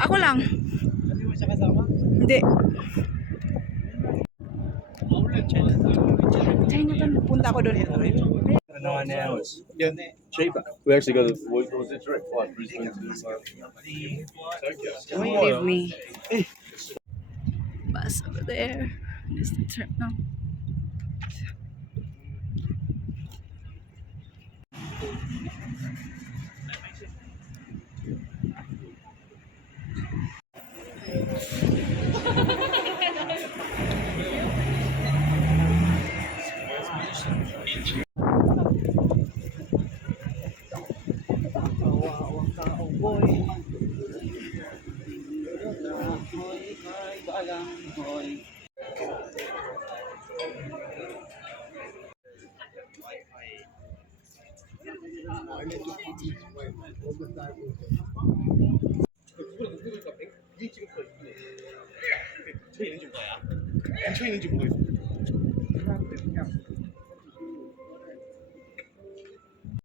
Ako lang. Hindi mo siya kasama? Hindi. Chinatown, punta ako doon. Yeah, cheaper. We actually got was it direct flight Brisbane to Tokyo. Leave me. Bus over there. This is the terminal. 근처에 있는지 모르겠어.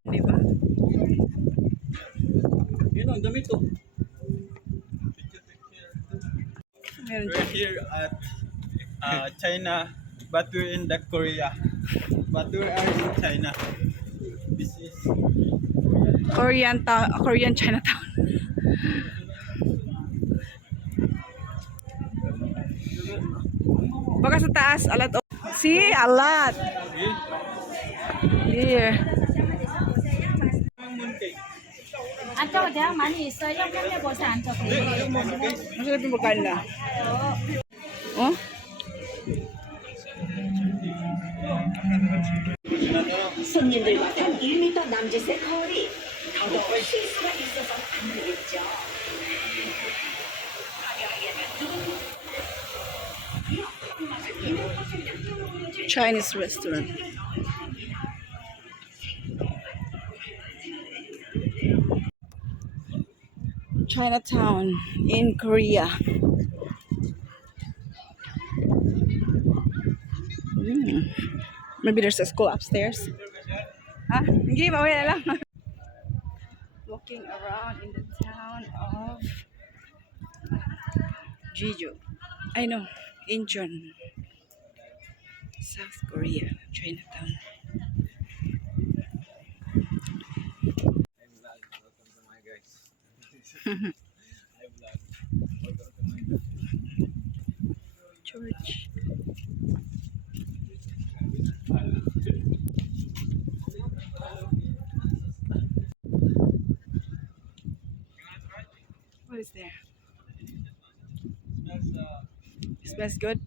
Di ba? Yun ang dami to. Meron We're here at China, but we're in the Korea. But we are in China. This is Korean Chinatown. Baka sa taas, a lot of... See, a lot. Here. 안쪽으로 대학 많이 있어요. 현대보사 안쪽에. Masarap yung pagkain na. Oh? 손님들과 단 1m 남짓의 거리. 더더욱 실수가 있어서 안 되겠죠. Chinese restaurant. Chinatown in Korea. Maybe there's a school upstairs. Ah, hindi, mawala lang. Walking around in the town of Jeju. I know, Incheon, South Korea, Chinatown. Church. What is there? Smells good.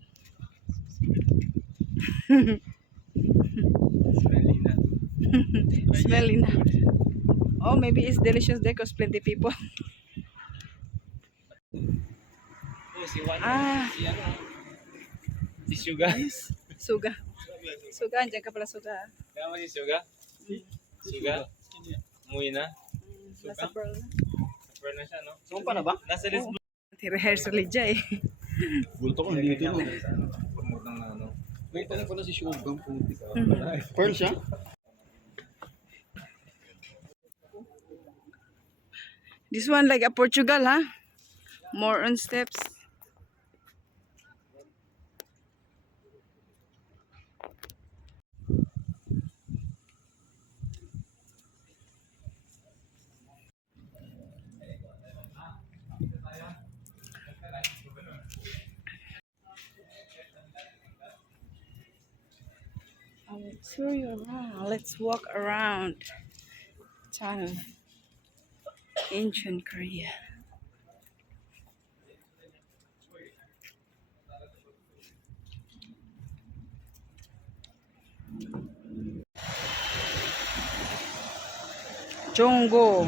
Smelly na. Oh, maybe it's delicious there because plenty people. Ah, si Suga. suga. Suga, andyan ka pala suga. Kaya mo si Suga? Suga? Umuwi na? Nasa Pearl na. Super na siya, no? Saan pa na ba? Nasa Lisbon. Rehearsal dyan eh. Bulto ko dito no. May tanong pala si Shogun pumunti ka. Pearl siya? This one like a Portugal, huh? More on steps. I'll show you around. Let's walk around town of Incheon, Korea. Jonggo.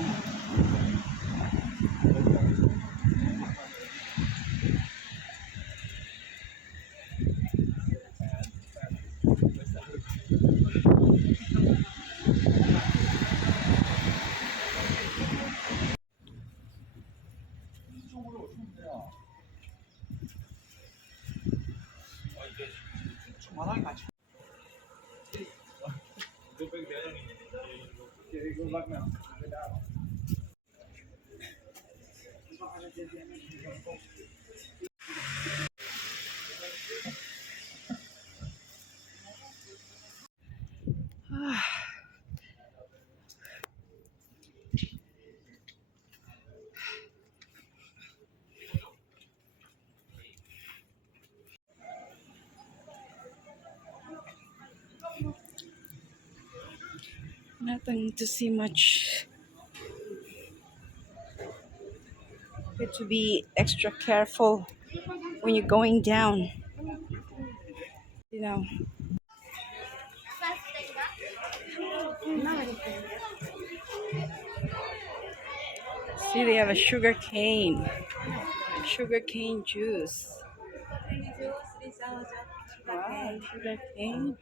Nothing to see much. You have to be extra careful when you're going down. You know. See, they have a sugar cane juice. Wow, sugar cane.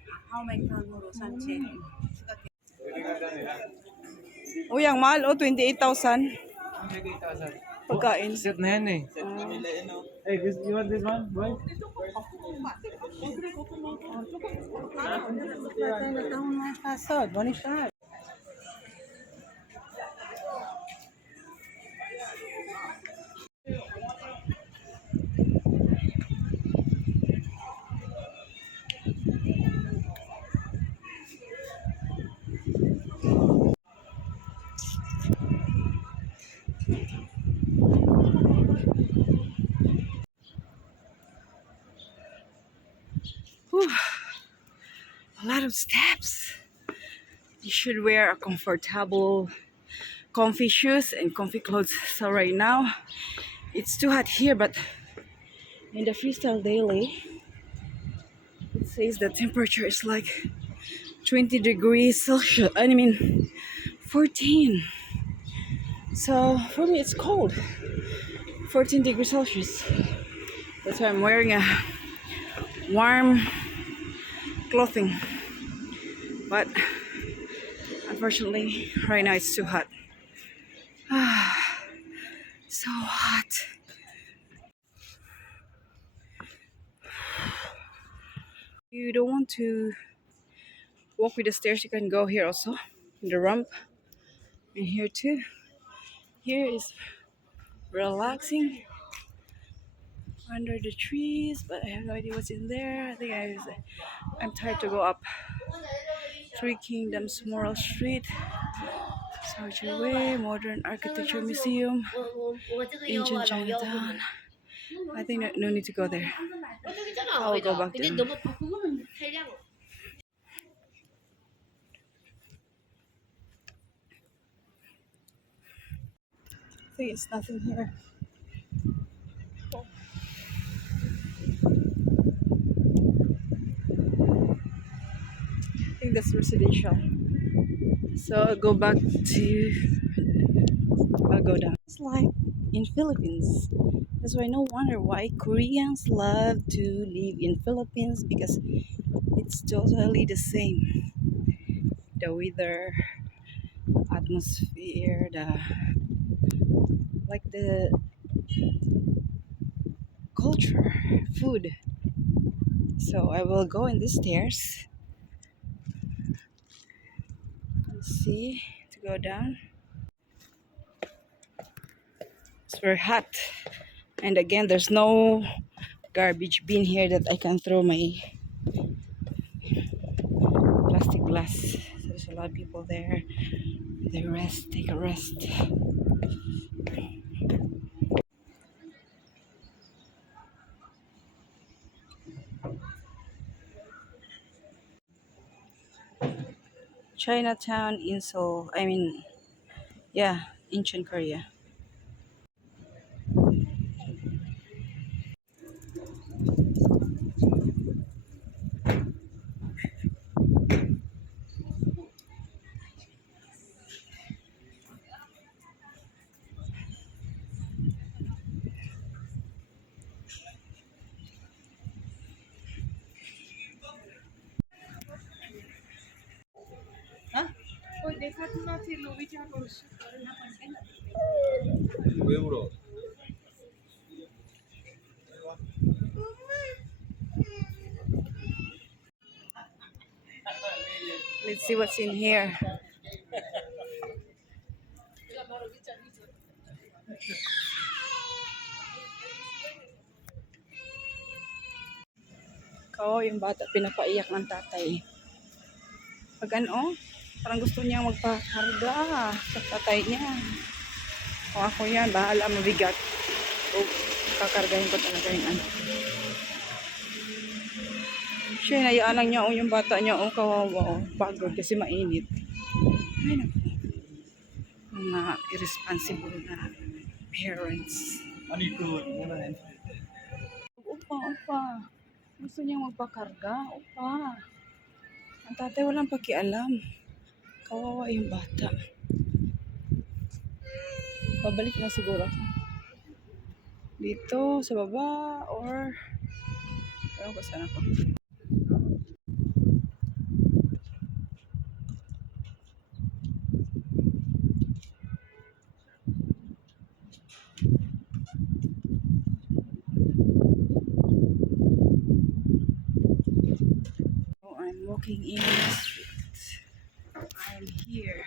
Oh, yung mahal, oh, 28,000. Pagkain. Set na yan eh. Hey, you want this one, boy? Whew, a lot of steps. You should wear a comfortable, comfy shoes and comfy clothes. So right now, it's too hot here, but in the Freestyle Daily, it says the temperature is like 20 degrees Celsius. I mean, 14. So for me, it's cold. 14 degrees Celsius. That's why I'm wearing a warm clothing. But unfortunately, right now it's too hot. So hot. You don't want to walk with the stairs, you can go here also, in the ramp. And here too. Here is relaxing under the trees, but I have no idea what's in there. I think I'm tired to go up. Three Kingdoms Moral Street, Sargent Way, Modern Architecture Museum, Incheon Chinatown. I think no need to go there. I'll go back there. I think it's nothing here. I think that's residential. So I'll go down. It's like in Philippines. That's why no wonder why Koreans love to live in Philippines, because it's totally the same. The weather, atmosphere, the culture, food. So I will go in the stairs. Let's see, to go down. It's very hot. And again, there's no garbage bin here that I can throw my plastic glass. So there's a lot of people there. They rest, take a rest. Chinatown in Seoul. Incheon, Korea. 왜 울어? Let's see what's in here. Oo, yung bata pinapaiyak ng tatay. Pag ano, parang gusto niya magpakarga sa tatay niya. O ako yan, bahala mabigat. O kakargahin ko talaga yung ano. Siya, hinayaan lang niya yung bata niya. O kawawa, pagod kasi mainit. Ay, naku. Mga irresponsible na parents. Ano yun? Upa, upa. Gusto niya magpakarga. Upa. Ang tatay walang pakialam. Kawawa yung bata. Babalik na siguro ako. Dito, sa baba, or... Ewan ko saan ako. Oh, I'm walking in the street. I'm here.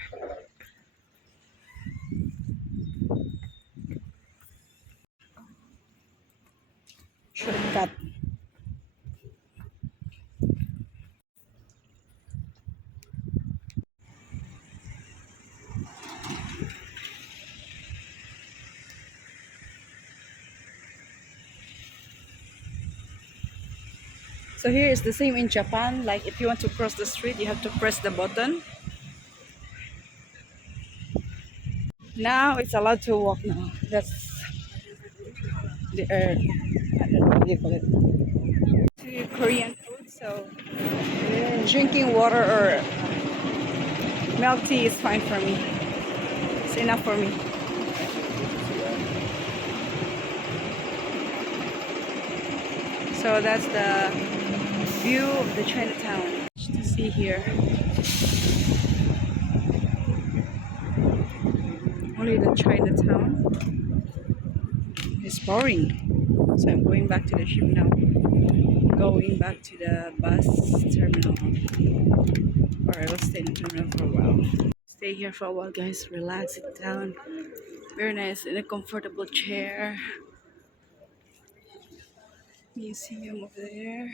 Shortcut. So here is the same in Japan. Like if you want to cross the street, you have to press the button. Now it's allowed to walk now. That's the I don't know what do you call it. Korean food. So drinking water or milk tea is fine for me. It's enough for me. So that's the view of the Chinatown to see here. Only the Chinatown is boring. So I'm going back to the ship now. Going back to the bus terminal. Or I will stay in the terminal for a while. Stay here for a while, guys. Relax, sit down. Very nice in a comfortable chair. Museum over there.